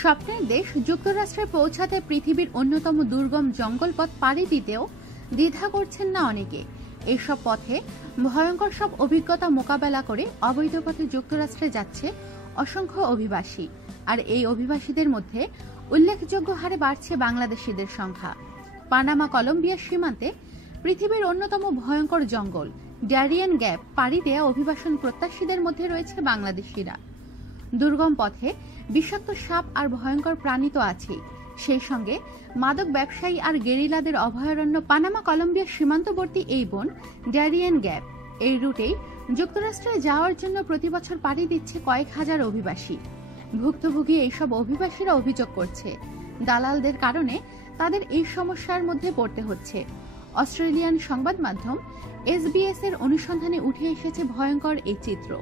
স্বপ্নের দেশ যুক্তরাষ্ট্রে পৌঁছাতে পৃথিবীর অন্যতম দুর্গম জঙ্গল পথ পাড়ি দিতেও দ্বিধা করছেন না অনেকে। এইসব পথে ভয়ঙ্কর সব অভিজ্ঞতা মোকাবেলা করে অবৈধ পথে যুক্তরাষ্ট্রে যাচ্ছে অসংখ্য অভিবাসী। আর এই অভিবাসীদের মধ্যে উল্লেখযোগ্য হারে বাড়ছে বাংলাদেশিদের সংখ্যা। পানামা কলম্বিয়া সীমান্তে পৃথিবীর অন্যতম ভয়ঙ্কর জঙ্গল, ড্যারিয়ান গ্যাপ, পাড়ি দেয়া অভিবাসন প্রত্যাশীদের মধ্যে রয়েছে বাংলাদেশিরা। দুর্গম পথে বিষাক্ত সাপ আর ভয়ঙ্কর প্রাণী তো আছেই। সেই সঙ্গে মাদক ব্যবসায়ী আর গেরিলাদের অভয়ারণ্য পানামা কলম্বিয়া সীমান্তবর্তী এই বন, ড্যারিয়ান গ্যাপ। এই রুটেই যুক্তরাষ্ট্রে যাওয়ার জন্য প্রতি বছর পাড়ি দিচ্ছে কয়েক হাজার অভিবাসী। ভুক্তভোগী এইসব অভিবাসীরা অভিযোগ করছে। দালালদের কারণে তাদের এই সমস্যার মধ্যে পড়তে হচ্ছে। অস্ট্রেলিয়ান সংবাদ মাধ্যম এসবিএস এর অনুসন্ধানে উঠে এসেছে ভয়ঙ্কর এই চিত্র।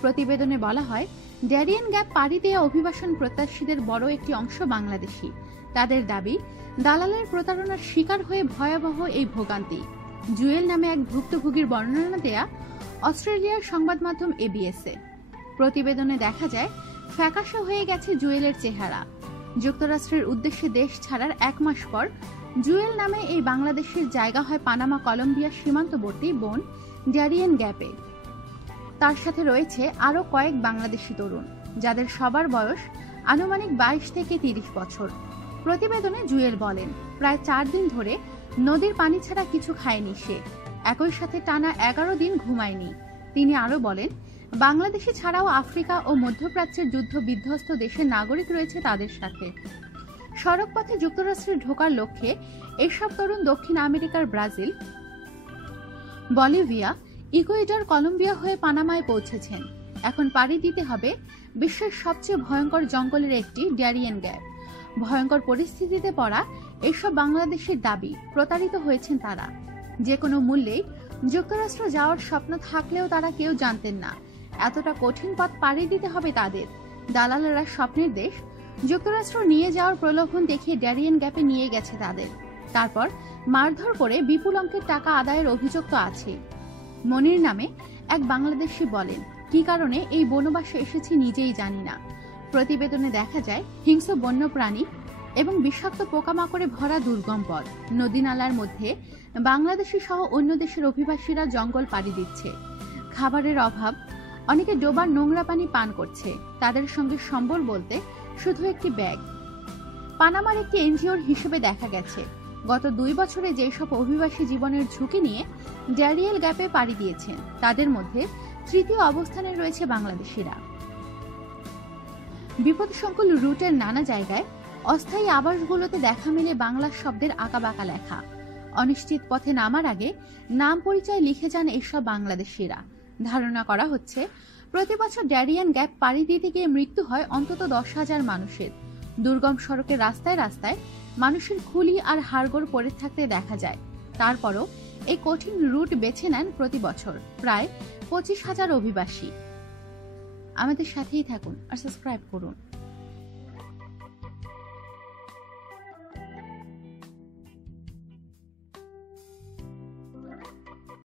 প্রতিবেদনে বলা হয় ড্যারিয়ান গ্যাপ পাড়ি দেওয়া অভিবাসন প্রত্যাশীদের বড় একটি অংশ বাংলাদেশি। তাদের দাবি, দালালের প্রতারণার শিকার হয়ে ভয়াবহ এই ভোগান্তি। জুয়েল নামে এক ভুক্তভোগীর বর্ণনা দেয়া অস্ট্রেলিয়ার সংবাদ মাধ্যম এবিএসএ প্রতিবেদনে দেখা যায়, ফ্যাকাশে হয়ে গেছে জুয়েলের চেহারা। যুক্তরাষ্ট্রের উদ্দেশ্যে দেশ ছাড়ার এক মাস পর, জুয়েল নামে এই বাংলাদেশের জায়গা হয় পানামা কলম্বিয়া সীমান্তবর্তী বন ড্যারিয়ান গ্যাপে। তার সাথে রয়েছে আরও কয়েক বাংলাদেশি তরুণ, যাদের সবার বয়স আনুমানিক বাইশ থেকে তিরিশ বছর। প্রতিবেদনে জুয়েল বলেন, প্রায় চার দিন ধরে নদীর পানি ছাড়া কিছু খায়নি সে। একই সাথে টানা এগারো দিন ঘুমায়নি। তিনি আরও বলেন, বাংলাদেশি ছাড়াও আফ্রিকা ও মধ্যপ্রাচ্যের যুদ্ধ বিধ্বস্ত দেশের নাগরিক রয়েছে তাদের সাথে। সড়ক পথে যুক্তরাষ্ট্রে ঢোকার লক্ষ্যে এসব তরুণ দক্ষিণ আমেরিকার ব্রাজিল, বলিভিয়া ইকুয়েডর কলম্বিয়া হয়ে পানামায় পৌঁছেছেন। এখন পাড়ি দিতে হবে বিশ্বের সবচেয়ে ভয়ঙ্কর জঙ্গলের একটি ড্যারিয়ান গ্যাপ। ভয়ঙ্কর পরিস্থিতিতে পড়া এসব বাংলাদেশের দাবি প্রতারিত হয়েছেন তারা। যে কোনো মূল্যেই যুক্তরাষ্ট্র যাওয়ার স্বপ্ন থাকলেও তারা কেউ জানতেন না। এতটা কঠিন পথ পাড়ি দিতে হবে তাদের। দালালেরা স্বপ্নের দেশ, যুক্তরাষ্ট্র নিয়ে যাওয়ার প্রলোভন দেখিয়ে ড্যারিয়ান গ্যাপে নিয়ে গেছে তাদের। তারপর মারধর করে বিপুল অঙ্কের টাকা আদায়ের অভিযোগ তো আছে মনির নামে এক বাংলাদেশি বলেন, কি কারণে এই বনবাসে এসেছি নিজেই জানি না। প্রতিবেদনে দেখা যায়, হিংস্র বন্যপ্রাণী এবং বিষাক্ত পোকামাকড়ে ভরা দুর্গম পথ। নদী নালার মধ্যে বাংলাদেশি সহ অন্য দেশের অভিবাসীরা জঙ্গল পাড়ি দিচ্ছে। খাবারের অভাব, অনেকে ডোবার নোংরা পানি পান করছে। তাদের সঙ্গে সম্বল বলতে শুধু একটি ব্যাগ। পানামার একটি এনজিওর হিসেবে দেখা গেছে। গত দুই বছরে যেসব অভিবাসী জীবনের ঝুঁকি নিয়ে ড্যারিয়েল গ্যাপে পাড়ি দিয়েছেন তাদের মধ্যে তৃতীয় অবস্থানে রয়েছে বাংলাদেশিরা। বিপদসংকুল রুটের নানা জায়গায় অস্থায়ী আবাসগুলোতে দেখা মিলে বাংলা শব্দের আঁকাবাঁকা লেখা। অনিশ্চিত পথে নামার আগে নাম পরিচয় লিখে যান এসব বাংলাদেশিরা। ধারণা করা হচ্ছে, প্রতি বছর ড্যারিয়ান গ্যাপ পাড়ি দিতে গিয়ে মৃত্যু হয় অন্তত দশ হাজার মানুষের। দুর্গম সড়কের রাস্তায় রাস্তায় মানুষের খুলি আর হাড়গোড় পড়ে থাকতে দেখা যায়। তারপরও এই কঠিন রুট বেছে নেন প্রতি বছর। প্রায় পঁচিশ হাজার অভিবাসী। আমাদের সাথেই থাকুন আর সাবস্ক্রাইব করুন।